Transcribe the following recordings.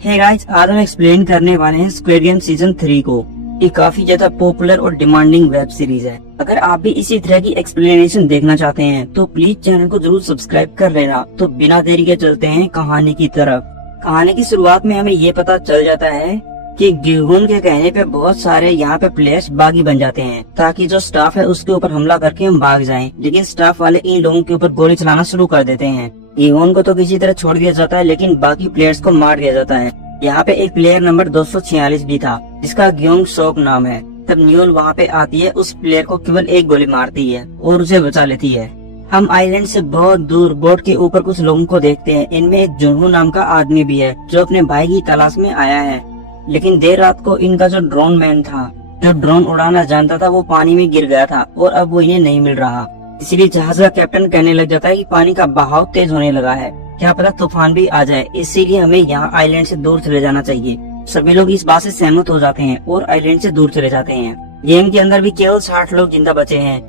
Hey guys, आज हम explain करने वाले हैं स्क्विड गेम सीजन 3 को। ये काफी ज्यादा पॉपुलर और डिमांडिंग वेब सीरीज है। अगर आप भी इसी तरह की एक्सप्लेनेशन देखना चाहते हैं तो प्लीज चैनल को जरूर सब्सक्राइब कर लेना। तो बिना देरी के चलते हैं कहानी की तरफ। कहानी की शुरुआत में हमें ये पता चल जाता है कि गिहुन के कहने पे बहुत सारे यहाँ पे प्लेयर्स बागी बन जाते हैं ताकि जो स्टाफ है उसके ऊपर हमला करके हम भाग जाएं। लेकिन स्टाफ वाले इन लोगों के ऊपर गोली चलाना शुरू कर देते हैं। गिहुन को तो किसी तरह छोड़ दिया जाता है लेकिन बाकी प्लेयर्स को मार दिया जाता है। यहाँ पे एक प्लेयर नंबर 246 भी था जिसका ग्योंग शोक नाम है। तब न्यूल वहाँ पे आती है, उस प्लेयर को केवल एक गोली मारती है और उसे बचा लेती है। हम आइलैंड से बहुत दूर बोट के ऊपर कुछ लोगों को देखते हैं। इनमें एक जुनहू नाम का आदमी भी है जो अपने भाई की तलाश में आया है। लेकिन देर रात को इनका जो ड्रोन मैन था, जो ड्रोन उड़ाना जानता था, वो पानी में गिर गया था और अब वो इन्हें नहीं मिल रहा। इसीलिए जहाज का कैप्टन कहने लग जाता है कि पानी का बहाव तेज होने लगा है, क्या पता तूफान भी आ जाए, इसीलिए हमें यहाँ आइलैंड से दूर चले जाना चाहिए। सभी लोग इस बात से सहमत हो जाते हैं और आइलैंड से दूर चले जाते हैं। गेम के अंदर भी केवल 60 लोग जिंदा बचे हैं।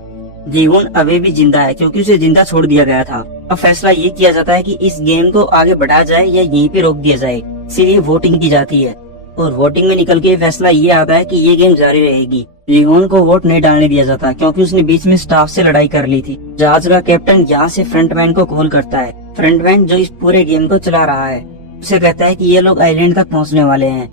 गिहुन अभी भी जिंदा है क्योंकि उसे जिंदा छोड़ दिया गया था। अब फैसला ये किया जाता है कि इस गेम को आगे बढ़ाया जाए या यहीं पे रोक दिया जाए। इसीलिए वोटिंग की जाती है और वोटिंग में निकल के फैसला ये आता है कि ये गेम जारी रहेगी। गिहुन को वोट नहीं डालने दिया जाता क्योंकि उसने बीच में स्टाफ से लड़ाई कर ली थी। जहाज का कैप्टन यहाँ से फ्रंटमैन को कॉल करता है। फ्रंटमैन जो इस पूरे गेम को चला रहा है उसे कहता है कि ये लोग आइलैंड तक पहुँचने वाले हैं।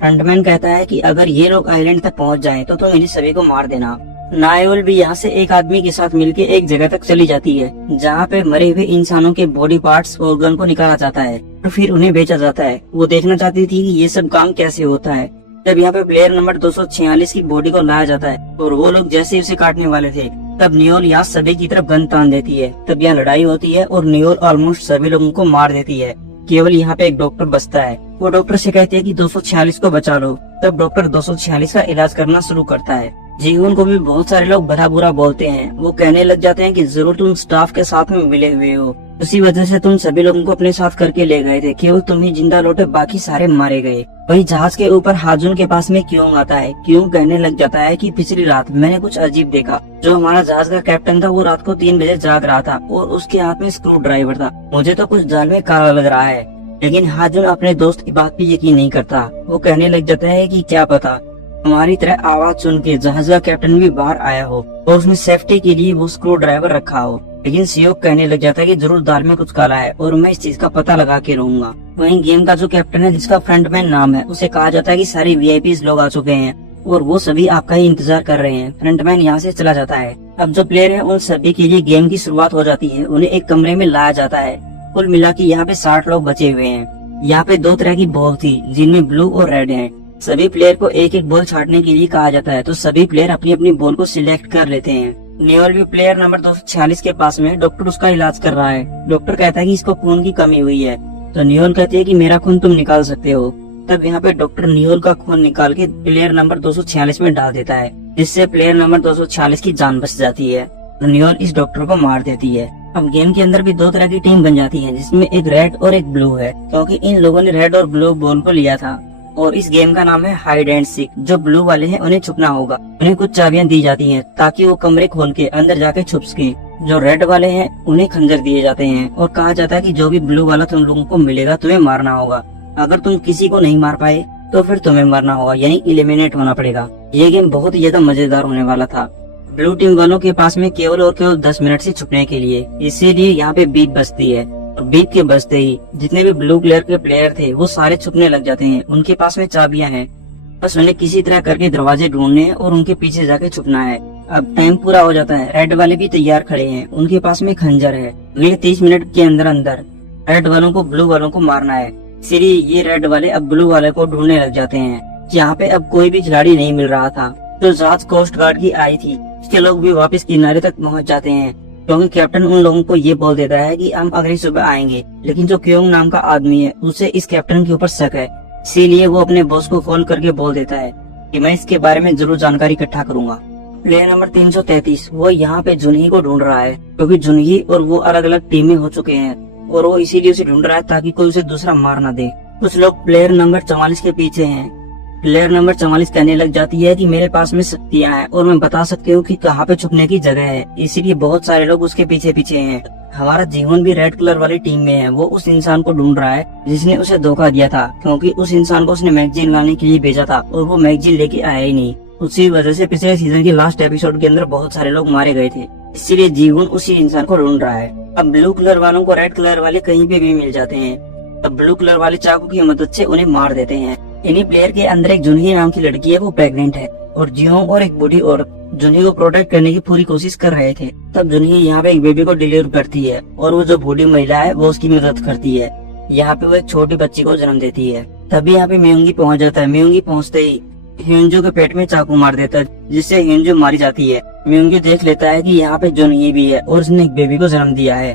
फ्रंटमैन कहता है कि अगर ये लोग आइलैंड तक पहुँच जाएं तो तुम इन्हें सभी को मार देना। नायोल भी यहाँ से एक आदमी के साथ मिलके एक जगह तक चली जाती है जहाँ पे मरे हुए इंसानों के बॉडी पार्ट्स ऑर्गन को निकाला जाता है और फिर उन्हें बेचा जाता है। वो देखना चाहती थी कि ये सब काम कैसे होता है। जब यहाँ पे प्लेयर नंबर 246 की बॉडी को लाया जाता है और वो लोग जैसे उसे काटने वाले थे तब न्यूल यहाँ सभी की तरफ गन तान देती है। तब यहाँ लड़ाई होती है और न्यूल ऑलमोस्ट सभी लोगों को मार देती है। केवल यहाँ पे एक डॉक्टर बचता है। वो डॉक्टर से कहती है कि 246 को बचा लो। तब डॉक्टर 246 का इलाज करना शुरू करता है। जीवन को भी बहुत सारे लोग भला बुरा बोलते हैं। वो कहने लग जाते हैं कि जरूर तुम स्टाफ के साथ में मिले हुए हो, उसी वजह से तुम सभी लोगों को अपने साथ करके ले गए थे। केवल तुम ही जिंदा लौटे, बाकी सारे मारे गए। वही जहाज के ऊपर हाजुन के पास में क्यों आता है। क्यों कहने लग जाता है कि पिछली रात मैंने कुछ अजीब देखा। जो हमारा जहाज का कैप्टन था वो रात को 3 बजे जाग रहा था और उसके हाथ में स्क्रू ड्राइवर था। मुझे तो कुछ जाल में काला लग रहा है। लेकिन हाजुन अपने दोस्त की बात पे यकीन नहीं करता। वो कहने लग जाता है कि क्या पता हमारी तरह आवाज सुन के जहाज का कैप्टन भी बाहर आया हो और उसने सेफ्टी के लिए वो स्क्रू ड्राइवर रखा हो। लेकिन सियोक कहने लग जाता है कि जरूर दाल में कुछ काला है और मैं इस चीज का पता लगा के रहूंगा। वहीं गेम का जो कैप्टन है जिसका फ्रंटमैन नाम है, उसे कहा जाता है कि सारे वीआईपीज लोग आ चुके हैं और वो सभी आपका ही इंतजार कर रहे हैं। फ्रंटमैन यहाँ से चला जाता है। अब जो प्लेयर है उन सभी के लिए गेम की शुरुआत हो जाती है। उन्हें एक कमरे में लाया जाता है। कुल मिला के यहाँ पे 60 लोग बचे हुए हैं। यहाँ पे 2 तरह की बॉल थी जिनमें ब्लू और रेड है। सभी प्लेयर को एक एक बॉल छाटने के लिए कहा जाता है तो सभी प्लेयर अपनी अपनी बॉल को सिलेक्ट कर लेते हैं। न्यूल भी प्लेयर नंबर 246 के पास में डॉक्टर उसका इलाज कर रहा है। डॉक्टर कहता है कि इसको खून की कमी हुई है तो न्यूल कहती है कि मेरा खून तुम निकाल सकते हो। तब यहाँ पे डॉक्टर न्यूल का खून निकाल के प्लेयर नंबर 246 में डाल देता है जिससे प्लेयर नंबर 246 की जान बच जाती है। तो न्यूल इस डॉक्टर को मार देती है। अब गेम के अंदर भी 2 तरह की टीम बन जाती है जिसमें एक रेड और एक ब्लू है क्योंकि इन लोगों ने रेड और ब्लू बॉल को लिया था। और इस गेम का नाम है हाइड एंड सीक। जो ब्लू वाले हैं उन्हें छुपना होगा। उन्हें कुछ चाबियां दी जाती हैं ताकि वो कमरे खोल के अंदर जाके छुप सके। जो रेड वाले हैं उन्हें खंजर दिए जाते हैं और कहा जाता है कि जो भी ब्लू वाला तुम लोगों को मिलेगा तुम्हें मारना होगा। अगर तुम किसी को नहीं मार पाए तो फिर तुम्हें मरना होगा, यानी एलिमिनेट होना पड़ेगा। ये गेम बहुत ही ज्यादा मजेदार होने वाला था। ब्लू टीम वालों के पास में केवल और केवल 10 मिनट से छुपने के लिए, इसीलिए यहाँ पे बीप बजती है। बीप के बजते ही जितने भी ब्लू कलर के प्लेयर थे वो सारे छुपने लग जाते हैं। उनके पास में चाबियां हैं, बस उन्हें किसी तरह करके दरवाजे ढूंढने और उनके पीछे जाके छुपना है। अब टाइम पूरा हो जाता है। रेड वाले भी तैयार खड़े हैं, उनके पास में खंजर है। वे 30 मिनट के अंदर अंदर रेड वालों को ब्लू वालों को मारना है। इसीलिए ये रेड वाले अब ब्लू वाले को ढूंढने लग जाते हैं। यहाँ पे अब कोई भी खिलाड़ी नहीं मिल रहा था। जो जहाज कोस्ट गार्ड की आई थी उसके लोग भी वापस किनारे तक पहुँच जाते हैं क्योंकि कैप्टन उन लोगों को ये बोल देता है कि हम अगली सुबह आएंगे। लेकिन जो क्योंग नाम का आदमी है उसे इस कैप्टन के ऊपर शक है, इसीलिए वो अपने बॉस को कॉल करके बोल देता है कि मैं इसके बारे में जरूर जानकारी इकट्ठा करूंगा। प्लेयर नंबर 333 वो यहाँ पे जुनही को ढूंढ रहा है क्योंकि जुनही और वो अलग अलग टीमें हो चुके हैं और वो इसीलिए उसे ढूंढ रहा है ताकि कोई उसे दूसरा मार ना दे। कुछ लोग प्लेयर नंबर 44 के पीछे हैं प्लेयर नंबर 44 कहने लग जाती है कि मेरे पास में शक्तियाँ हैं और मैं बता सकती हूँ कि कहाँ पे छुपने की जगह है, इसीलिए बहुत सारे लोग उसके पीछे पीछे हैं। हमारा जीवन भी रेड कलर वाली टीम में है। वो उस इंसान को ढूंढ रहा है जिसने उसे धोखा दिया था, क्योंकि उस इंसान को उसने मैगजीन लाने के लिए भेजा था और वो मैगजीन लेके आया ही नहीं। उसी वजह से पिछले सीजन के लास्ट एपिसोड के अंदर बहुत सारे लोग मारे गए थे, इसीलिए जीवन उसी इंसान को ढूंढ रहा है। अब ब्लू कलर वालों को रेड कलर वाले कहीं पे भी मिल जाते हैं। अब ब्लू कलर वाले चाकू की मदद से उन्हें मार देते हैं। इन्हीं प्लेयर के अंदर एक जुनही नाम की लड़की है, वो प्रेग्नेंट है और जियो और एक बूढ़ी औरत जुनही को प्रोटेक्ट करने की पूरी कोशिश कर रहे थे। तब जुनही यहाँ पे एक बेबी को डिलीवर करती है और वो जो बूढ़ी महिला है वो उसकी मदद करती है। यहाँ पे वो एक छोटी बच्ची को जन्म देती है। तभी यहाँ पे म्योंगी पहुँच जाता है। म्योंगी पहुँचते ही ह्यूंजो के पेट में चाकू मार देता है, जिससे ह्यूंजो मारी जाती है। म्योंगी देख लेता है कि यहाँ पे जुनही भी है और उसने एक बेबी को जन्म दिया है,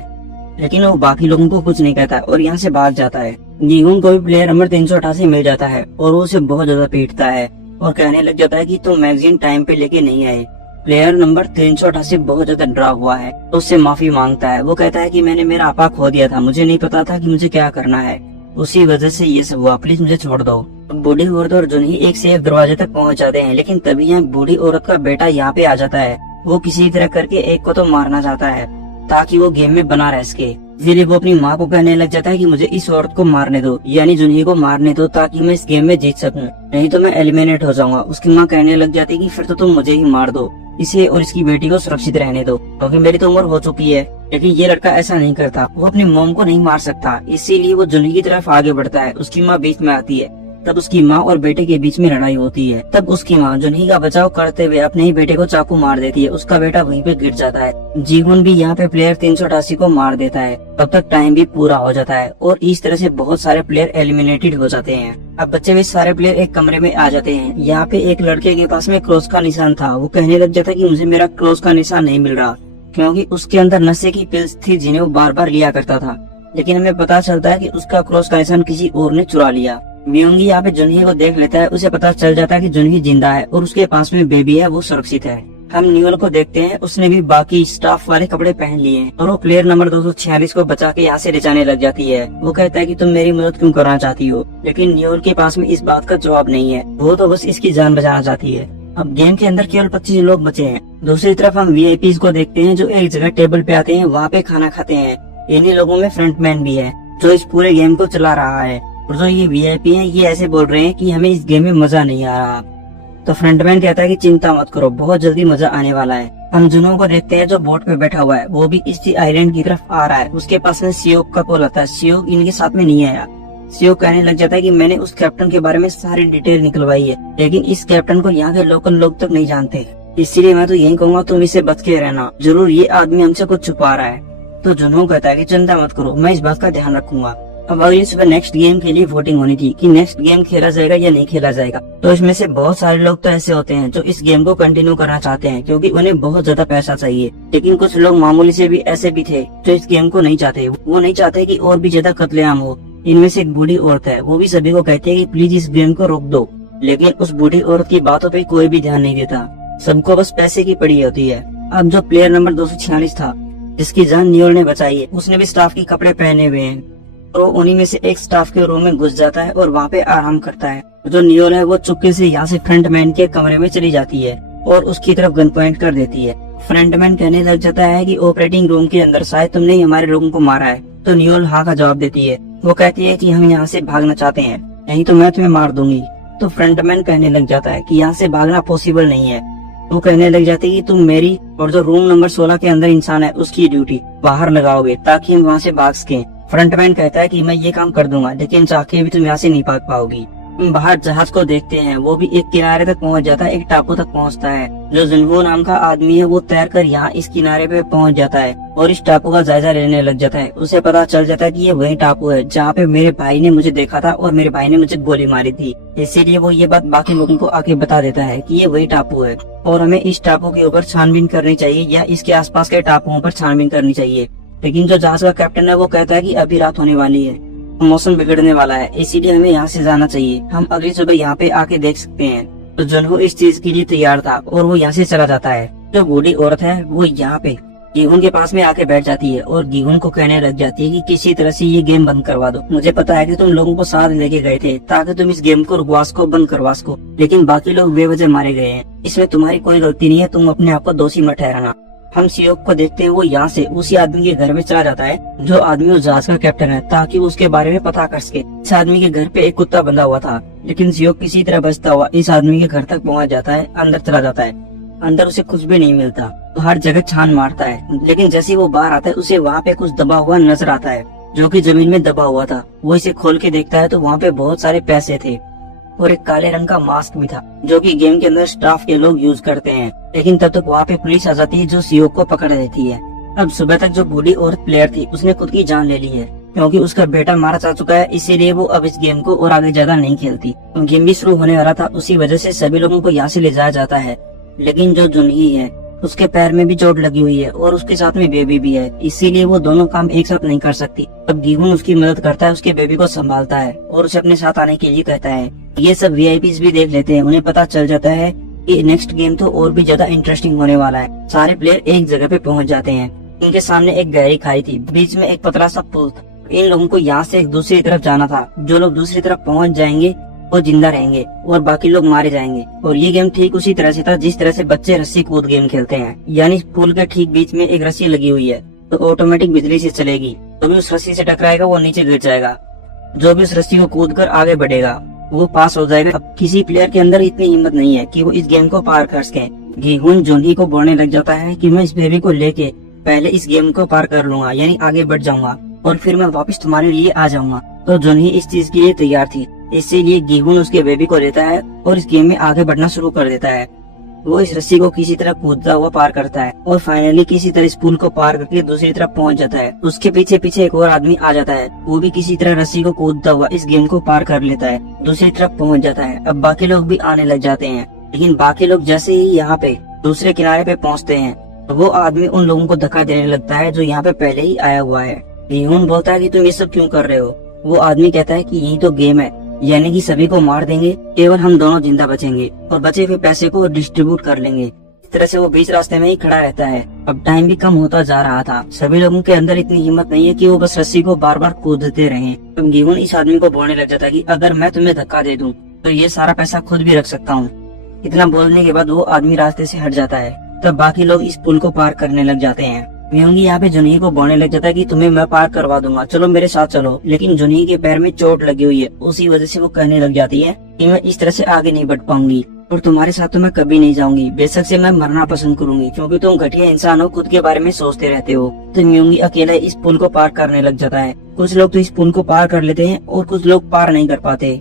लेकिन वो बाकी लोगों को कुछ नहीं कहता और यहाँ से भाग जाता है। जीवन को भी प्लेयर नंबर 388 मिल जाता है और वो उसे बहुत ज्यादा पीटता है और कहने लग जाता है कि तुम मैगजीन टाइम पे लेके नहीं आए। प्लेयर नंबर 388 बहुत ज्यादा डरा हुआ है तो उससे माफी मांगता है। वो कहता है कि मैंने मेरा आपा खो दिया था, मुझे नहीं पता था कि मुझे क्या करना है, उसी वजह से ये सब हुआ, प्लीज मुझे छोड़ दो। बूढ़ी औरत और जुनही एक सेफ दरवाजे तक पहुंच जाते हैं, लेकिन तभी यहाँ बूढ़ी औरत का बेटा यहाँ पे आ जाता है। वो किसी तरह करके एक को तो मारना चाहता है ताकि वो गेम में बना रह सके। इसीलिए वो अपनी माँ को कहने लग जाता है कि मुझे इस औरत को मारने दो, यानी जुनही को मारने दो, ताकि मैं इस गेम में जीत सकूं, नहीं तो मैं एलिमिनेट हो जाऊंगा। उसकी माँ कहने लग जाती है कि फिर तो तुम मुझे ही मार दो, इसे और इसकी बेटी को सुरक्षित रहने दो, क्योंकि मेरी तो उम्र हो चुकी है। लेकिन ये लड़का ऐसा नहीं करता, वो अपनी मॉम को नहीं मार सकता, इसीलिए वो जुनही की तरफ आगे बढ़ता है। उसकी माँ बीच में आती है। तब उसकी माँ और बेटे के बीच में लड़ाई होती है। तब उसकी माँ जुनही का बचाव करते हुए अपने ही बेटे को चाकू मार देती है। उसका बेटा वहीं पे गिर जाता है। जीवन भी यहाँ पे प्लेयर 388 को मार देता है। तब तक टाइम भी पूरा हो जाता है और इस तरह से बहुत सारे प्लेयर एलिमिनेटेड हो जाते हैं। अब बच्चे भी सारे प्लेयर एक कमरे में आ जाते हैं। यहाँ पे एक लड़के के पास में क्रॉस का निशान था। वो कहने लग जाता है कि मुझे मेरा क्रॉस का निशान नहीं मिल रहा, क्योंकि उसके अंदर नशे की पिल्स थी जिन्हें वो बार बार लिया करता था। लेकिन हमें पता चलता है कि उसका क्रॉस का निशान किसी और ने चुरा लिया। म्योंगी यहाँ पे जुनही को देख लेता है। उसे पता चल जाता है कि जुनही जिंदा है और उसके पास में बेबी है, वो सुरक्षित है। हम न्यूल को देखते हैं, उसने भी बाकी स्टाफ वाले कपड़े पहन लिए हैं और वो प्लेयर नंबर 246 को बचा के यहाँ से ले जाने लग जाती है। वो कहता है कि तुम मेरी मदद क्यों करना चाहती हो, लेकिन न्यूल के पास में इस बात का जवाब नहीं है। वो तो बस इसकी जान बचाना चाहती है। अब गेम के अंदर केवल 25 लोग बचे हैं। दूसरी तरफ हम VIPs को देखते हैं जो एक जगह टेबल पे आते हैं, वहाँ पे खाना खाते हैं। इन्हीं लोगों में फ्रंटमैन भी है जो इस पूरे गेम को चला रहा है। और जो ये VIP हैं ये ऐसे बोल रहे हैं कि हमें इस गेम में मजा नहीं आ रहा। तो फ्रंटमैन कहता है कि चिंता मत करो, बहुत जल्दी मजा आने वाला है। हम जुनों को देखते हैं जो बोट पे बैठा हुआ है, वो भी इसी आइलैंड की तरफ आ रहा है। उसके पास में सियोक का कॉल आता है। सियोक इनके साथ में नहीं आया। सियोक कहने लग जाता है कि मैंने उस कैप्टन के बारे में सारी डिटेल निकलवाई है, लेकिन इस कैप्टन को यहाँ के लोकल लोग तक नहीं जानते, इसीलिए मैं तो यही कहूँगा तुम इसे बच के रहना, जरूर ये आदमी हमसे कुछ छुपा रहा है। तो जुनों कहता है कि चिंता मत करो, मैं इस बात का ध्यान रखूंगा। अब अगली सुबह नेक्स्ट गेम के लिए वोटिंग होनी थी कि नेक्स्ट गेम खेला जाएगा या नहीं खेला जाएगा। तो इसमें से बहुत सारे लोग तो ऐसे होते हैं जो इस गेम को कंटिन्यू करना चाहते हैं, क्योंकि उन्हें बहुत ज्यादा पैसा चाहिए। लेकिन कुछ लोग मामूली से भी ऐसे भी थे जो इस गेम को नहीं चाहते। वो नहीं चाहते कि और भी ज्यादा कत्लेआम हो। इनमें से एक बूढ़ी औरत है, वो भी सभी को कहती है कि प्लीज इस गेम को रोक दो, लेकिन उस बूढ़ी औरत की बातों पे कोई भी ध्यान नहीं देता। सबको बस पैसे की पड़ी होती है। अब जो प्लेयर नंबर 246 था, जिसकी जान न्यूल ने बचाई है, उसने भी स्टाफ के कपड़े पहने हुए हैं। तो उन्हीं में से एक स्टाफ के रूम में घुस जाता है और वहाँ पे आराम करता है। जो न्यूल है वो चुपके से यहाँ से फ्रंटमैन के कमरे में चली जाती है और उसकी तरफ गन पॉइंट कर देती है। फ्रंटमैन कहने लग जाता है कि ऑपरेटिंग रूम के अंदर शायद तुमने ही हमारे लोगों को मारा है। तो न्यूल हाँ का जवाब देती है। वो कहती है कि हम यहाँ से भागना चाहते हैं, नहीं तो मैं तुम्हें मार दूंगी। तो फ्रंटमैन कहने लग जाता है कि यहाँ से भागना पॉसिबल नहीं है। वो कहने लग जाती है कि तुम मेरी और जो रूम नंबर 16 के अंदर इंसान है उसकी ड्यूटी बाहर लगाओगे ताकि हम वहाँ से भाग सकें। फ्रंटमैन कहता है कि मैं ये काम कर दूंगा, लेकिन चाहके भी तुम यहाँ से नहीं भाग पाओगी। बाहर जहाज को देखते हैं, वो भी एक किनारे तक पहुँच जाता है, एक टापू तक पहुँचता है। जो जिन्हो नाम का आदमी है वो तैर कर यहाँ इस किनारे पे पहुँच जाता है और इस टापू का जायजा लेने लग जाता है। उसे पता चल जाता है कि ये वही टापू है जहाँ पे मेरे भाई ने मुझे देखा था और मेरे भाई ने मुझे गोली मारी थी। इसीलिए वो ये बात बाकी लोगों को आके बता देता है कि ये वही टापू है और हमें इस टापू के ऊपर छानबीन करनी चाहिए या इसके आसपास के टापुओं पर छानबीन करनी चाहिए। लेकिन जो जहाज का कैप्टन है वो कहता है कि अभी रात होने वाली है, मौसम बिगड़ने वाला है, इसीलिए हमें यहाँ से जाना चाहिए। हम अगली सुबह यहाँ पे आके देख सकते हैं। तो जुन्हो इस चीज के लिए तैयार था और वो यहाँ से चला जाता है। जो बूढ़ी औरत है वो यहाँ पे गीहुन के पास में आके बैठ जाती है और गीहुन को कहने लग जाती है कि किसी तरह से ये गेम बंद करवा दो। मुझे पता है कि तुम लोगों को साथ लेके गए थे ताकि तुम इस गेम को रुकवा सको, बंद करवा सको, लेकिन बाकी लोग बेवजह मारे गए हैं। इसमें तुम्हारी कोई गलती नहीं है, तुम अपने आप को दोषी मत ठहराना। हम सियोक को देखते हैं, वो यहाँ से उसी आदमी के घर में चला जाता है जो आदमी उस जहाज का कैप्टन है, ताकि वो उसके बारे में पता कर सके। इस आदमी के घर पे एक कुत्ता बंधा हुआ था, लेकिन सियोक किसी तरह बचता हुआ इस आदमी के घर तक पहुँच जाता है, अंदर चला जाता है। अंदर उसे कुछ भी नहीं मिलता तो हर जगह छान मारता है, लेकिन जैसे ही वो बाहर आता है उसे वहाँ पे कुछ दबा हुआ नजर आता है जो कि जमीन में दबा हुआ था। वो इसे खोल के देखता है तो वहाँ पे बहुत सारे पैसे थे और एक काले रंग का मास्क भी था जो कि गेम के अंदर स्टाफ के लोग यूज करते हैं। लेकिन तब तक वहाँ पे पुलिस आ जाती है जो सियोक को पकड़ लेती है। अब सुबह तक जो बूढ़ी औरत प्लेयर थी उसने खुद की जान ले ली है क्योंकि उसका बेटा मारा जा चुका है, इसीलिए वो अब इस गेम को और आगे ज्यादा नहीं खेलती। गेम भी शुरू होने वाला था, उसी वजह से सभी लोगों को यहाँ से ले जाया जाता है। लेकिन जो जुनही है उसके पैर में भी चोट लगी हुई है और उसके साथ में बेबी भी है, इसीलिए वो दोनों काम एक साथ नहीं कर सकती। अब गीहुन उसकी मदद करता है, उसके बेबी को संभालता है और उसे अपने साथ आने के लिए कहता है। ये सब वीआईपीज भी देख लेते हैं, उन्हें पता चल जाता है कि नेक्स्ट गेम तो और भी ज्यादा इंटरेस्टिंग होने वाला है। सारे प्लेयर एक जगह पे पहुंच जाते हैं। इनके सामने एक गहरी खाई थी, बीच में एक पतला सा पुल था। इन लोगों को यहाँ से एक दूसरी तरफ जाना था। जो लोग दूसरी तरफ पहुंच जाएंगे वो जिंदा रहेंगे और बाकी लोग मारे जाएंगे। और ये गेम ठीक उसी तरह से था जिस तरह से बच्चे रस्सी कूद गेम खेलते हैं, यानी पुल के ठीक बीच में एक रस्सी लगी हुई है तो ऑटोमेटिक बिजली से चलेगी। जो भी उस रस्सी से टकराएगा वो नीचे गिर जाएगा, जो भी उस रस्सी को कूद कर आगे बढ़ेगा वो पास हो जाएगा। अब किसी प्लेयर के अंदर इतनी हिम्मत नहीं है कि वो इस गेम को पार कर सके। गीहुन जुनही को बोलने लग जाता है कि मैं इस बेबी को लेके पहले इस गेम को पार कर लूंगा, यानी आगे बढ़ जाऊंगा और फिर मैं वापस तुम्हारे लिए आ जाऊंगा। तो जुनही इस चीज के लिए तैयार थी, इसीलिए गीहुन उसके बेबी को लेता है और इस गेम में आगे बढ़ना शुरू कर देता है। वो इस रस्सी को किसी तरह कूदता हुआ पार करता है और फाइनली किसी तरह इस पुल को पार करके दूसरी तरफ पहुंच जाता है। उसके पीछे पीछे एक और आदमी आ जाता है, वो भी किसी तरह रस्सी को कूदता हुआ इस गेम को पार कर लेता है, दूसरी तरफ पहुंच जाता है। अब बाकी लोग भी आने लग जाते हैं, लेकिन बाकी लोग जैसे ही यहाँ पे दूसरे किनारे पे पहुँचते हैं तो वो आदमी उन लोगों को धक्का देने लगता है जो यहाँ पे पहले ही आया हुआ है। गीहुन बोलता है कि तुम ये सब क्यों कर रहे हो। वो आदमी कहता है कि यही तो गेम है, यानी कि सभी को मार देंगे, केवल हम दोनों जिंदा बचेंगे और बचे हुए पैसे को डिस्ट्रीब्यूट कर लेंगे। इस तरह से वो बीच रास्ते में ही खड़ा रहता है। अब टाइम भी कम होता जा रहा था, सभी लोगों के अंदर इतनी हिम्मत नहीं है कि वो बस रस्सी को बार बार कूदते रहे। तो गीहुन इस आदमी को बोलने लग जाता है कि अगर मैं तुम्हें धक्का दे दूं तो ये सारा पैसा खुद भी रख सकता हूँ। इतना बोलने के बाद वो आदमी रास्ते से हट जाता है। तब बाकी लोग इस पुल को पार करने लग जाते हैं। म्योंगी यहाँ पे जुनही को बोलने लग जाता है कि तुम्हें मैं पार करवा दूंगा, चलो मेरे साथ चलो। लेकिन जुनही के पैर में चोट लगी हुई है, उसी वजह से वो कहने लग जाती है कि मैं इस तरह से आगे नहीं बढ़ पाऊंगी और तुम्हारे साथ तो मैं कभी नहीं जाऊंगी। बेशक से मैं मरना पसंद करूंगी क्योंकि तुम घटिया इंसान हो, खुद के बारे में सोचते रहते हो। तो म्योंगी अकेला इस पुल को पार करने लग जाता है। कुछ लोग तो इस पुल को पार कर लेते हैं और कुछ लोग पार नहीं कर पाते।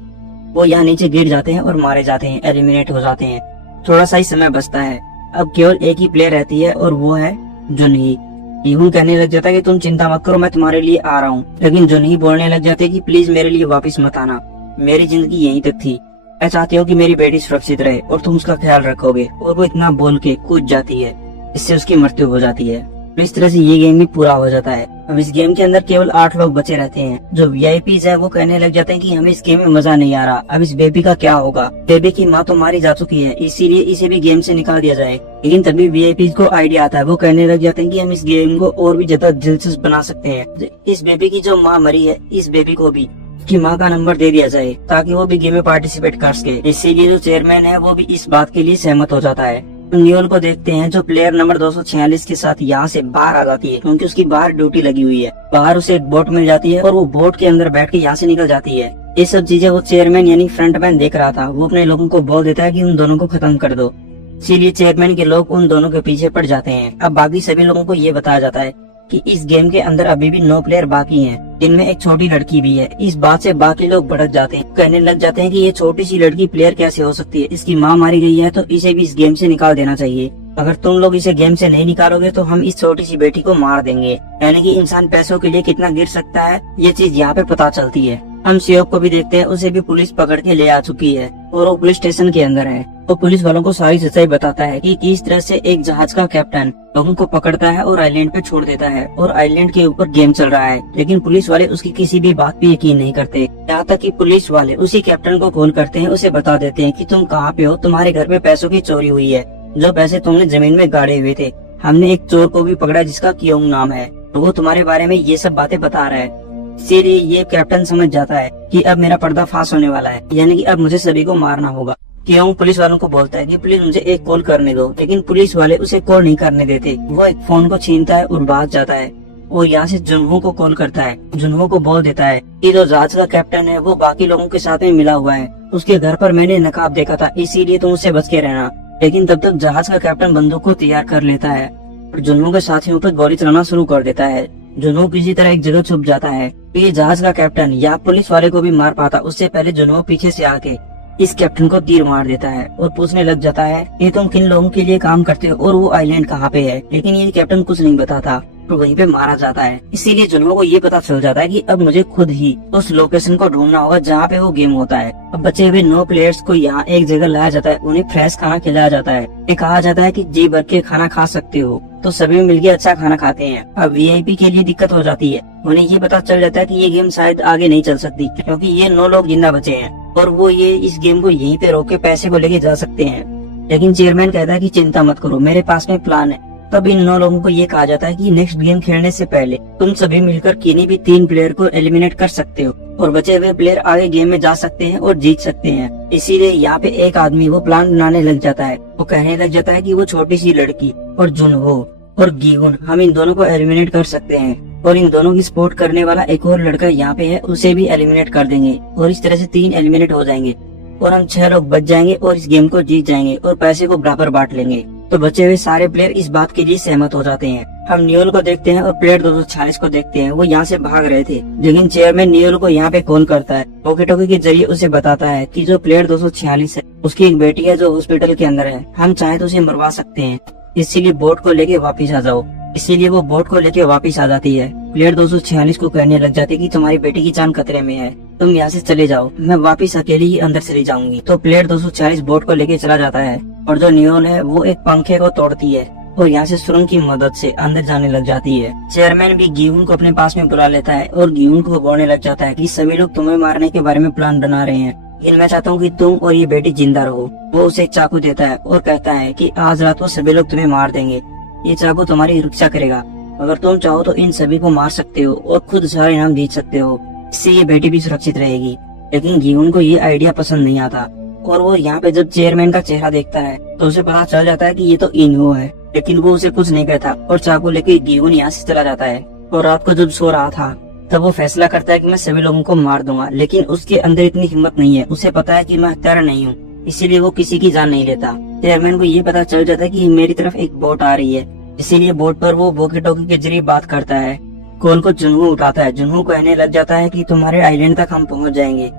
वो यहाँ नीचे गिर जाते हैं और मारे जाते हैं, एलिमिनेट हो जाते हैं। थोड़ा सा ही समय बचता है। अब केवल एक ही प्लेयर रहती है और वो है जुनही। गीहुन कहने लग जाता है कि तुम चिंता मत करो, मैं तुम्हारे लिए आ रहा हूँ। लेकिन जुनही बोलने लग जाते है कि प्लीज मेरे लिए वापस मत आना, मेरी जिंदगी यहीं तक थी, मैं चाहती हूँ कि मेरी बेटी सुरक्षित रहे और तुम उसका ख्याल रखोगे। और वो इतना बोल के कूद जाती है, इससे उसकी मृत्यु हो जाती है। तो इस तरह से ये गेम भी पूरा हो जाता है। अब इस गेम के अंदर केवल 8 लोग बचे रहते हैं। जो वीआईपीज है वो कहने लग जाते हैं कि हमें इस गेम में मजा नहीं आ रहा, अब इस बेबी का क्या होगा। बेबी की माँ तो मारी जा चुकी है, इसीलिए इसे भी गेम से निकाल दिया जाए। लेकिन तभी वीआईपीज को आइडिया आता है, वो कहने लग जाते हैं कि हम इस गेम को और भी ज्यादा दिलचस्प बना सकते हैं। इस बेबी की जो माँ मरी है, इस बेबी को भी की माँ का नंबर दे दिया जाए ताकि वो भी गेम में पार्टिसिपेट कर सके। इसीलिए जो चेयरमैन है वो भी इस बात के लिए सहमत हो जाता है। न्यूल को देखते हैं जो प्लेयर नंबर 246 के साथ यहाँ से बाहर आ जाती है क्योंकि उसकी बाहर ड्यूटी लगी हुई है। बाहर उसे एक बोट मिल जाती है और वो बोट के अंदर बैठ के यहाँ से निकल जाती है। ये सब चीजें वो चेयरमैन यानी फ्रंटमैन देख रहा था। वो अपने लोगों को बोल देता है कि उन दोनों को खत्म कर दो। इसीलिए चेयरमैन के लोग उन दोनों के पीछे पड़ जाते हैं। अब बाकी सभी लोगों को ये बताया जाता है कि इस गेम के अंदर अभी भी 9 प्लेयर बाकी हैं, जिनमें एक छोटी लड़की भी है। इस बात से बाकी लोग भड़क जाते हैं, कहने लग जाते हैं कि ये छोटी सी लड़की प्लेयर कैसे हो सकती है, इसकी माँ मारी गई है तो इसे भी इस गेम से निकाल देना चाहिए। अगर तुम लोग इसे गेम से नहीं निकालोगे तो हम इस छोटी सी बेटी को मार देंगे। यानी कि इंसान पैसों के लिए कितना गिर सकता है, ये चीज यहाँ पे पता चलती है। हम सियोक को भी देखते हैं, उसे भी पुलिस पकड़ के ले आ चुकी है और वो पुलिस स्टेशन के अंदर है। वो पुलिस वालों को सारी सच्चाई बताता है कि किस तरह से एक जहाज का कैप्टन लोगों को पकड़ता है और आइलैंड पे छोड़ देता है और आइलैंड के ऊपर गेम चल रहा है। लेकिन पुलिस वाले उसकी किसी भी बात पे यकीन नहीं करते। यहाँ तक कि पुलिस वाले उसी कैप्टन को कॉल करते हैं, उसे बता देते हैं कि तुम कहाँ पे हो, तुम्हारे घर पे पैसों की चोरी हुई है, जो पैसे तुमने जमीन में गाड़े हुए थे हमने एक चोर को भी पकड़ा जिसका कियोंग नाम है, तो वो तुम्हारे बारे में ये सब बातें बता रहा है। इसीलिए ये कैप्टन समझ जाता है कि अब मेरा पर्दाफाश होने वाला है, यानी कि अब मुझे सभी को मारना होगा। कियोंग पुलिस वालों को बोलता है कि प्लीज मुझे एक कॉल करने दो, लेकिन पुलिस वाले उसे कॉल नहीं करने देते। वो एक फोन को छीनता है और भाग जाता है। वो यहाँ से जुनहो को कॉल करता है। जुनहो को बोल देता है कि जो जहाज का कैप्टन है वो बाकी लोगों के साथ में मिला हुआ है, उसके घर पर मैंने नकाब देखा था, इसीलिए तुम उससे बच के रहना। लेकिन तब तक जहाज का कैप्टन बंदूक को तैयार कर लेता है और जुनहो के साथियों पर गोली चलाना शुरू कर देता है। जुनहो किसी तरह एक जगह छुप जाता है। ये जहाज का कैप्टन या पुलिस वाले को भी मार पाता, उससे पहले जुनहो पीछे से आके इस कैप्टन को तीर मार देता है और पूछने लग जाता है कि तुम किन लोगों के लिए काम करते हो और वो आइलैंड कहाँ पे है। लेकिन ये कैप्टन कुछ नहीं बताता तो वहीं पे मारा जाता है। इसीलिए जुनहो को ये पता चल जाता है कि अब मुझे खुद ही उस लोकेशन को ढूंढना होगा जहाँ पे वो गेम होता है। अब बचे हुए 9 प्लेयर्स को यहाँ एक जगह लाया जाता है, उन्हें फ्रेश खाना खिलाया जाता है। ये कहा जाता है कि जी भर के खाना खा सकते हो, तो सभी मिलके अच्छा खाना खाते हैं। अब वीआईपी के लिए दिक्कत हो जाती है, उन्हें ये पता चल जाता है कि ये गेम शायद आगे नहीं चल सकती क्योंकि ये 9 लोग जिंदा बचे हैं और वो ये इस गेम को यहीं पे रोक के पैसे को लेके जा सकते हैं। लेकिन चेयरमैन कहता है कि चिंता मत करो, मेरे पास में प्लान है। तब इन 9 लोगों को ये कहा जाता है कि नेक्स्ट गेम खेलने से पहले तुम सभी मिलकर किन्हीं भी 3 प्लेयर को एलिमिनेट कर सकते हो और बचे हुए प्लेयर आगे गेम में जा सकते हैं और जीत सकते हैं। इसीलिए यहाँ पे एक आदमी वो प्लान बनाने लग जाता है। वो कहने लग जाता है कि वो छोटी सी लड़की और जुनहो और गीहुन, हम इन दोनों को एलिमिनेट कर सकते हैं और इन दोनों की सपोर्ट करने वाला एक और लड़का यहाँ पे है, उसे भी एलिमिनेट कर देंगे और इस तरह से 3 एलिमिनेट हो जाएंगे और हम 6 लोग बच जाएंगे और इस गेम को जीत जाएंगे और पैसे को बराबर बांट लेंगे। तो बचे हुए सारे प्लेयर इस बात के लिए सहमत हो जाते हैं। हम नियोल को देखते हैं और प्लेयर 246 को देखते हैं। वो यहाँ से भाग रहे थे, लेकिन चेयरमैन नियोल को यहाँ पे कॉल करता है। वॉकी टॉकी के जरिए उसे बताता है कि जो प्लेयर 246 है उसकी एक बेटी है जो हॉस्पिटल के अंदर है, हम चाहे तो उसे मरवा सकते हैं, इसीलिए बोट को लेके वापिस आ जाओ। इसीलिए वो बोट को लेके वापिस आ जाती है। प्लेयर 246 को कहने लग जाती है कि तुम्हारी बेटी की जान खतरे में है, तुम यहाँ से चले जाओ, मैं वापिस अकेली ही अंदर चली जाऊंगी। तो प्लेयर 246 बोट को लेके चला जाता है और जो नियोल है वो एक पंखे को तोड़ती है और यहाँ से सुरंग की मदद से अंदर जाने लग जाती है। चेयरमैन भी गीहुन को अपने पास में बुला लेता है और गीहुन को बोलने लग जाता है कि सभी लोग तुम्हें मारने के बारे में प्लान बना रहे हैं, लेकिन मैं चाहता हूँ कि तुम और ये बेटी जिंदा रहो। वो उसे एक चाकू देता है और कहता है कि आज रात को सभी लोग तुम्हें मार देंगे, ये चाकू तुम्हारी रक्षा करेगा। अगर तुम चाहो तो इन सभी को मार सकते हो और खुद सारे इनाम जीत सकते हो, इससे ये बेटी भी सुरक्षित रहेगी। लेकिन गीहुन को ये आइडिया पसंद नहीं आता और वो यहाँ पे जब चेयरमैन का चेहरा देखता है तो उसे पता चल जाता है कि ये तो इन्हो है, लेकिन वो उसे कुछ नहीं कहता और चाकू लेके गीहुन यहाँ से चला जाता है। और रात को जब सो रहा था तब वो फैसला करता है कि मैं सभी लोगों को मार दूंगा, लेकिन उसके अंदर इतनी हिम्मत नहीं है। उसे पता है कि मैं हत्यारा नहीं हूँ, इसीलिए वो किसी की जान नहीं लेता। चेयरमैन को ये पता चल जाता है कि मेरी तरफ एक बोट आ रही है, इसीलिए बोट पर वो वॉकी टॉकी के जरिए बात करता है। कॉल को जुनहो उठाता है। जुनहो कहने लग जाता है कि तुम्हारे आइलैंड तक हम पहुँच जाएंगे।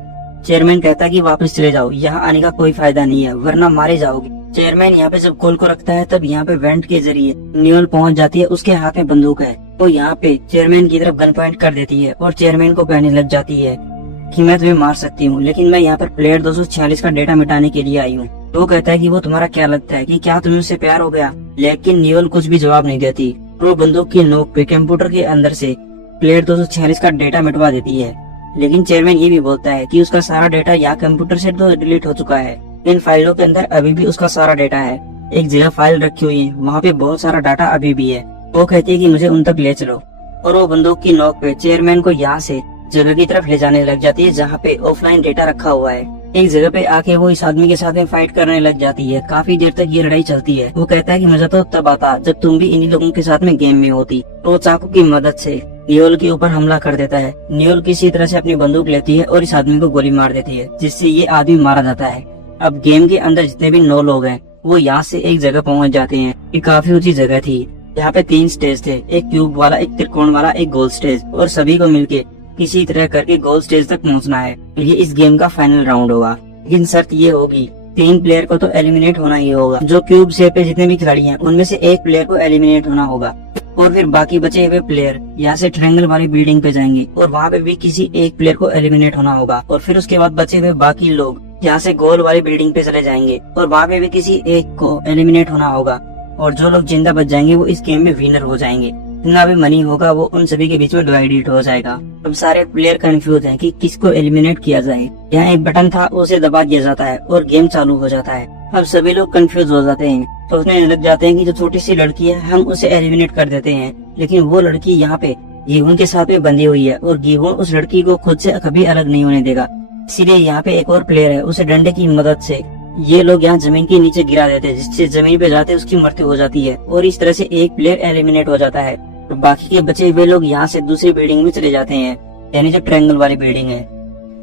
चेयरमैन कहता है कि वापस चले जाओ, यहाँ आने का कोई फायदा नहीं है वरना मारे जाओगे। चेयरमैन यहाँ पे जब कॉल को रखता है तब यहाँ पे वेंट के जरिए नियोल पहुँच जाती है, उसके हाथ में बंदूक है। वो यहाँ पे चेयरमैन की तरफ गन पॉइंट कर देती है और चेयरमैन को कहने लग जाती है कि मैं तुम्हें मार सकती हूँ, लेकिन मैं यहाँ पर प्लेयर 246 का डेटा मिटाने के लिए आई हूँ। वो कहता है कि वो तुम्हारा क्या लगता है कि क्या तुम्हें उससे प्यार हो गया, लेकिन नियोल कुछ भी जवाब नहीं देती। वो बंदूक की नोक पे कंप्यूटर के अंदर से प्लेयर 246 का डेटा मिटवा देती है। लेकिन चेयरमैन ये भी बोलता है कि उसका सारा डेटा यहाँ कंप्यूटर से तो डिलीट हो चुका है, इन फाइलों के अंदर अभी भी उसका सारा डेटा है। एक जगह फाइल रखी हुई है, वहाँ पे बहुत सारा डाटा अभी भी है। वो कहती है कि मुझे उन तक ले चलो और वो बंदूक की नोक पे चेयरमैन को यहाँ से जगह की तरफ ले जाने लग जाती है जहाँ पे ऑफलाइन डेटा रखा हुआ है। एक जगह पे आके वो इस आदमी के साथ में फाइट करने लग जाती है। काफी देर तक ये लड़ाई चलती है। वो कहता है कि मजा तो तब आता जब तुम भी इन्हीं लोगों के साथ में गेम में होती। तो चाकू की मदद से नियोल के ऊपर हमला कर देता है। नियोल किसी तरह से अपनी बंदूक लेती है और इस आदमी को गोली मार देती है, जिससे ये आदमी मारा जाता है। अब गेम के अंदर जितने भी 9 लोग हैं वो यहाँ से एक जगह पहुँच जाते हैं। ये काफी ऊंची जगह थी। यहाँ पे 3 स्टेज थे, एक क्यूब वाला, एक त्रिकोण वाला, एक गोल स्टेज, और सभी को मिलके किसी तरह करके गोल स्टेज तक पहुँचना है। ये इस गेम का फाइनल राउंड होगा, लेकिन शर्त ये होगी 3 प्लेयर को तो एलिमिनेट होना ही होगा। जो क्यूब शेप पे जितने भी खिलाड़ी हैं उनमें से एक प्लेयर को एलिमिनेट होना होगा और फिर बाकी बचे हुए प्लेयर यहाँ से ट्रायंगल वाली बिल्डिंग पे जाएंगे और वहाँ पे भी किसी एक प्लेयर को एलिमिनेट होना होगा। और फिर उसके बाद बचे हुए बाकी लोग यहाँ से गोल वाली बिल्डिंग पे चले जाएंगे और वहाँ पे भी किसी एक को एलिमिनेट होना होगा। और जो लोग जिंदा बच जाएंगे वो इस गेम में विनर हो जाएंगे। जितना भी मनी होगा वो उन सभी के बीच में डिवाइडेड हो जाएगा। अब सारे प्लेयर कंफ्यूज हैं कि किसको एलिमिनेट किया जाए। यहाँ एक बटन था, उसे दबा दिया जाता है और गेम चालू हो जाता है। अब सभी लोग कंफ्यूज हो जाते हैं सोचने लग जाते हैं कि जो छोटी सी लड़की है हम उसे एलिमिनेट कर देते हैं, लेकिन वो लड़की यहाँ पे गीहून के साथ में बंधी हुई है और गीहून उस लड़की को खुद से कभी अलग नहीं होने देगा। इसीलिए यहाँ पे एक और प्लेयर है, उसे डंडे की मदद से ये लोग यहाँ जमीन के नीचे गिरा देते हैं, जिससे जमीन पे जाते उसकी मृत्यु हो जाती है और इस तरह से एक प्लेयर एलिमिनेट हो जाता है। तो बाकी के बचे हुए लोग यहाँ से दूसरी बिल्डिंग में चले जाते हैं, यानी जो ट्रायंगल वाली बिल्डिंग है।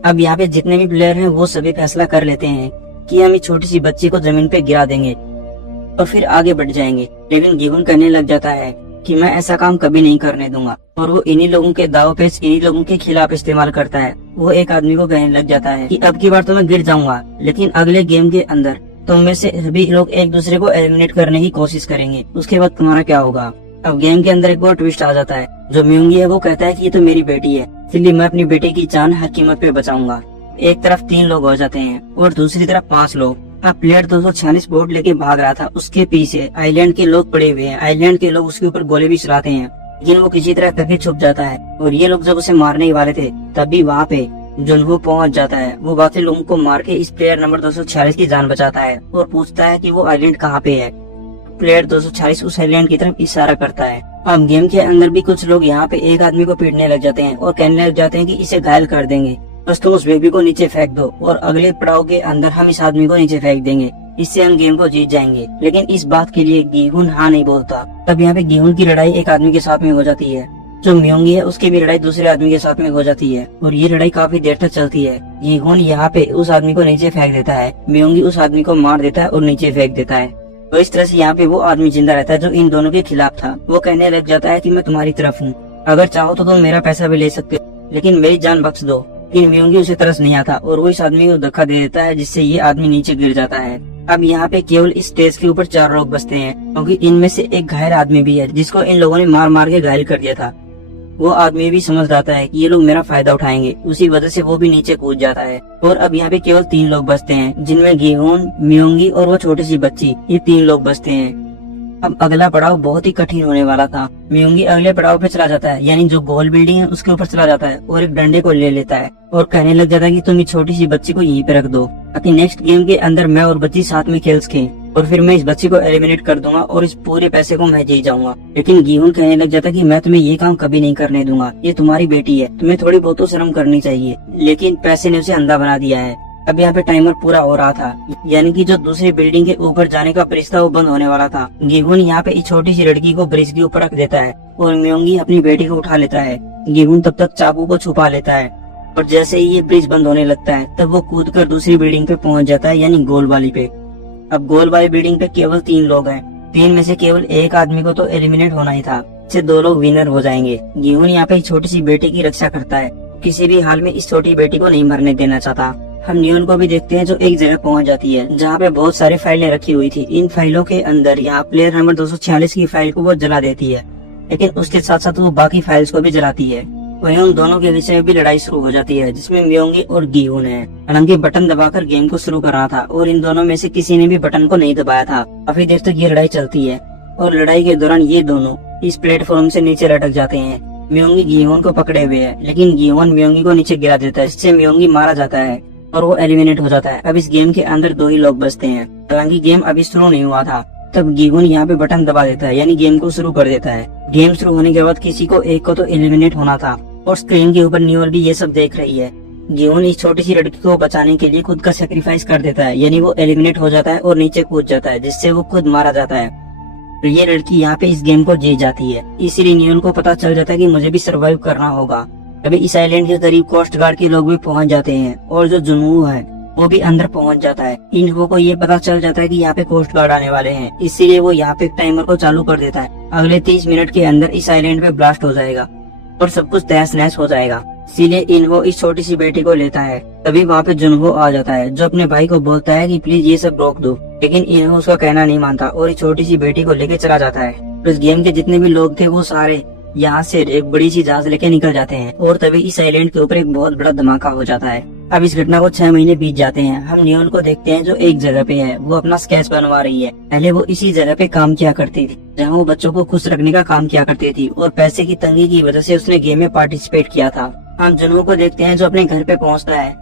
अब यहाँ पे जितने भी प्लेयर हैं वो सभी फैसला कर लेते हैं कि हम इस छोटी सी बच्ची को जमीन पे गिरा देंगे और फिर आगे बढ़ जाएंगे। लेकिन गीहून कहने लग जाता है कि मैं ऐसा काम कभी नहीं करने दूंगा और वो इन्हीं लोगों के दाव पेच इन्हीं लोगों के खिलाफ इस्तेमाल करता है। वो एक आदमी को कहने लग जाता है कि अब की बार तो मैं गिर जाऊंगा, लेकिन अगले गेम के अंदर तुम में से सभी लोग एक दूसरे को एलिमिनेट करने की कोशिश करेंगे, उसके बाद तुम्हारा क्या होगा। अब गेम के अंदर एक और ट्विस्ट आ जाता है। जो म्योंगी है वो कहता है कि ये तो मेरी बेटी है, इसलिए मैं अपनी बेटी की जान हर कीमत पे बचाऊंगा। एक तरफ 3 लोग हो जाते हैं और दूसरी तरफ 5 लोग। अब प्लेयर 246 बोर्ड लेके भाग रहा था, उसके पीछे आइलैंड के लोग पड़े हुए हैं। आइलैंड के लोग उसके ऊपर गोले भी चलाते हैं, लेकिन वो किसी तरह करके छुप जाता है और ये लोग जब उसे मारने ही वाले थे तभी वहाँ पे जुनहो पहुंच जाता है। वो बाकी लोगों को मार के इस प्लेयर नंबर 246 की जान बचाता है और पूछता है कि वो आइलैंड कहाँ पे है। प्लेयर 246 उस आइलैंड की तरफ इशारा करता है। अब गेम के अंदर भी कुछ लोग यहाँ पे एक आदमी को पीटने लग जाते हैं और कहने लग जाते हैं कि इसे घायल कर देंगे, बस तुम उस बेबी को नीचे फेंक दो और अगले पड़ाव के अंदर हम इस आदमी को नीचे फेंक देंगे, इससे हम गेम को जीत जाएंगे। लेकिन इस बात के लिए गीहून हाँ नहीं बोलता। तब यहाँ पे गीहून की लड़ाई एक आदमी के साथ में हो जाती है। जो म्योंगी है उसकी भी लड़ाई दूसरे आदमी के साथ में हो जाती है और ये लड़ाई काफी देर तक चलती है। गीहून यहाँ पे उस आदमी को नीचे फेंक देता है, म्योंगी उस आदमी को मार देता है और नीचे फेंक देता है। तो इस तरह से यहाँ पे वो आदमी जिंदा रहता है जो इन दोनों के खिलाफ था। वो कहने लग जाता है कि मैं तुम्हारी तरफ हूँ, अगर चाहो तो तुम मेरा पैसा भी ले सकते हो, लेकिन मेरी जान बख्श दो। लेकिन म्योंगी उसे तरस नहीं आता और वो इस आदमी को धक्का दे देता है, जिससे ये आदमी नीचे गिर जाता है। अब यहाँ पे केवल इस स्टेज के ऊपर 4 लोग बचते हैं, क्योंकि इनमें से एक घायल आदमी भी है जिसको इन लोगों ने मार मार के घायल कर दिया था। वो आदमी भी समझ जाता है कि ये लोग मेरा फायदा उठाएंगे, उसी वजह से वो भी नीचे कूद जाता है। और अब यहाँ पे केवल 3 लोग बचते हैं, जिनमें गीहून, म्योंगी और वो छोटी सी बच्ची, ये 3 लोग बचते हैं। अब अगला पड़ाव बहुत ही कठिन होने वाला था। म्योंगी अगले पड़ाव पे चला जाता है, यानी जो गोल बिल्डिंग है उसके ऊपर चला जाता है और एक डंडे को ले लेता है और कहने लग जाता है कि तुम इस छोटी सी बच्ची को यहीं पे रख दो, ताकि नेक्स्ट गेम के अंदर मैं और बच्ची साथ में खेल सके और फिर मैं इस बच्ची को एलिमिनेट कर दूंगा और इस पूरे पैसे को मैं जीत जाऊंगा। लेकिन गीहून कहने लग जाता है कि मैं तुम्हें ये काम कभी नहीं करने दूंगा, ये तुम्हारी बेटी है, तुम्हें थोड़ी बहुत तो शर्म करनी चाहिए। लेकिन पैसे ने उसे अंधा बना दिया है। अब यहाँ पे टाइमर पूरा हो रहा था, यानी कि जो दूसरी बिल्डिंग के ऊपर जाने का ब्रिज था वो बंद होने वाला था। गीहून यहाँ पे इस छोटी सी लड़की को ब्रिज के ऊपर रख देता है और म्योंगी अपनी बेटी को उठा लेता है। गीहून तब तक चाकू को छुपा लेता है और जैसे ही ये ब्रिज बंद होने लगता है तब वो कूद कर दूसरी बिल्डिंग पे पहुंच जाता है, यानी गोल वाली पे। अब गोल वाली बिल्डिंग पे केवल 3 लोग हैं, 3 में से केवल एक आदमी को तो एलिमिनेट होना ही था, इससे 2 लोग विनर हो जाएंगे। गीहून यहाँ पे छोटी सी बेटी की रक्षा करता है, किसी भी हाल में इस छोटी बेटी को नहीं मरने देना चाहता। हम नियोन को भी देखते हैं जो एक जगह पहुंच जाती है जहाँ पे बहुत सारी फाइलें रखी हुई थी। इन फाइलों के अंदर यहाँ प्लेयर नंबर 246 की फाइल को वो जला देती है, लेकिन उसके साथ साथ वो बाकी फाइल्स को भी जलाती है। वहीं उन दोनों के विषय में भी लड़ाई शुरू हो जाती है, जिसमें म्योंगी और गीहून है। हालांकि बटन दबाकर गेम को शुरू कर रहा था और इन दोनों में से किसी ने भी बटन को नहीं दबाया था। काफी देर तक ये लड़ाई चलती है और लड़ाई के दौरान ये दोनों इस प्लेटफॉर्म से नीचे लटक जाते हैं। म्योंगी गीहून को पकड़े हुए है, लेकिन गीहून म्योंगी को नीचे गिरा देता है, जिससे म्योंगी मारा जाता है और वो एलिमिनेट हो जाता है। अब इस गेम के अंदर 2 ही लोग बचते हैं। हालांकि गेम अभी शुरू नहीं हुआ था, तब गीहून यहाँ पे बटन दबा देता है, यानी गेम को शुरू कर देता है। गेम शुरू होने के बाद किसी को एक को तो एलिमिनेट होना था और स्क्रीन के ऊपर न्यूअल भी ये सब देख रही है। गीहून इस छोटी सी लड़की को बचाने के लिए खुद का सेक्रीफाइस कर देता है, यानी वो एलिमिनेट हो जाता है और नीचे कूद जाता है, जिससे वो खुद मारा जाता है। तो ये लड़की यहाँ पे इस गेम को जीत जाती है। इसीलिए न्यूअल को पता चल जाता है कि मुझे भी सर्वाइव करना होगा। अभी इस आइलैंड के करीब कोस्ट गार्ड के लोग भी पहुंच जाते हैं और जो जुनू है वो भी अंदर पहुंच जाता है। इन लोगों को ये पता चल जाता है कि यहाँ पे कोस्ट गार्ड आने वाले हैं, इसीलिए वो यहाँ पे टाइमर को चालू कर देता है। अगले 30 मिनट के अंदर इस आइलैंड पे ब्लास्ट हो जाएगा और सब कुछ तहस नहस हो जाएगा। इसीलिए इन्हो इस छोटी सी बेटी को लेता है। तभी वहाँ पे जुनहो आ जाता है, जो अपने भाई को बोलता है कि प्लीज ये सब रोक दो, लेकिन इन्हो उसका कहना नहीं मानता और इस छोटी सी बेटी को लेके चला जाता है। तो इस गेम के जितने भी लोग थे वो सारे यहाँ से एक बड़ी सी जहाज लेके निकल जाते हैं और तभी इस आइलैंड के ऊपर एक बहुत बड़ा धमाका हो जाता है। अब इस घटना को 6 महीने बीत जाते हैं। हम न्यूअल को देखते हैं जो एक जगह पे है, वो अपना स्केच बनवा रही है। पहले वो इसी जगह पे काम किया करती थी जहाँ वो बच्चों को खुश रखने का काम किया करती थी और पैसे की तंगी की वजह से उसने गेम में पार्टिसिपेट किया था। हम जुनू को देखते हैं जो अपने घर पे पहुँचता है।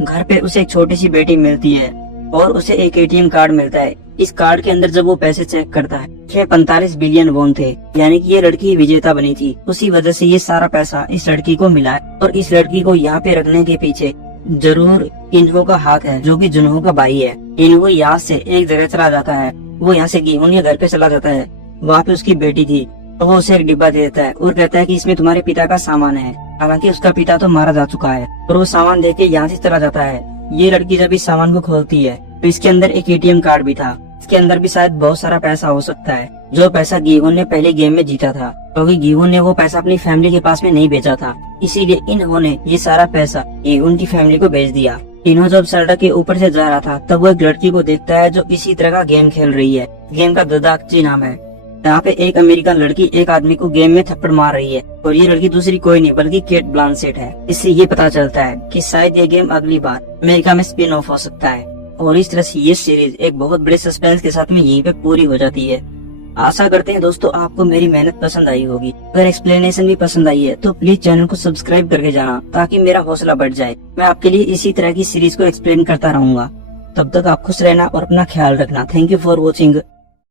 घर पे उसे एक छोटी सी बेटी मिलती है और उसे एक एटीएम कार्ड मिलता है। इस कार्ड के अंदर जब वो पैसे चेक करता है 45 बिलियन वॉन थे, यानी कि ये लड़की विजेता बनी थी। उसी वजह से ये सारा पैसा इस लड़की को मिला है और इस लड़की को यहाँ पे रखने के पीछे जरूर इन्हो का हाथ है, जो कि जुनहो का भाई है। इन्हो यहाँ से एक जगह चला जाता है, वो यहाँ से गीहुन के घर पे चला जाता है। वहाँ पे उसकी बेटी थी, तो वो उसे एक डिब्बा दे देता है और कहता है कि इसमें तुम्हारे पिता का सामान है। हालांकि उसका पिता तो मारा जा चुका है और वो सामान देके यहाँ से चला जाता है। ये लड़की जब इस सामान को खोलती है तो इसके अंदर एक एटीएम कार्ड भी था। इसके अंदर भी शायद बहुत सारा पैसा हो सकता है, जो पैसा गीहुन ने पहले गेम में जीता था, क्योंकि गीहुन ने वो पैसा अपनी फैमिली के पास में नहीं भेजा था। इसीलिए इन्होंने ये सारा पैसा गीहुन की फैमिली को भेज दिया। इन्हों जब सड़क के ऊपर से जा रहा था तब वो एक लड़की को देखता है जो इसी तरह का गेम खेल रही है। गेम का ददाकची नाम है। यहाँ पे एक अमेरिकन लड़की एक आदमी को गेम में थप्पड़ मार रही है और ये लड़की दूसरी कोई नहीं बल्कि केट ब्लांचेट है। इससे ये पता चलता है कि शायद ये गेम अगली बार अमेरिका में स्पिन ऑफ हो सकता है। और इस तरह से ये सीरीज एक बहुत बड़े सस्पेंस के साथ में यहीं पे पूरी हो जाती है। आशा करते हैं दोस्तों आपको मेरी मेहनत पसंद आई होगी। अगर एक्सप्लेनेशन भी पसंद आई है तो प्लीज चैनल को सब्सक्राइब करके जाना, ताकि मेरा हौसला बढ़ जाए। मैं आपके लिए इसी तरह की सीरीज को एक्सप्लेन करता रहूंगा। तब तक आप खुश रहना और अपना ख्याल रखना। Thank you for watching.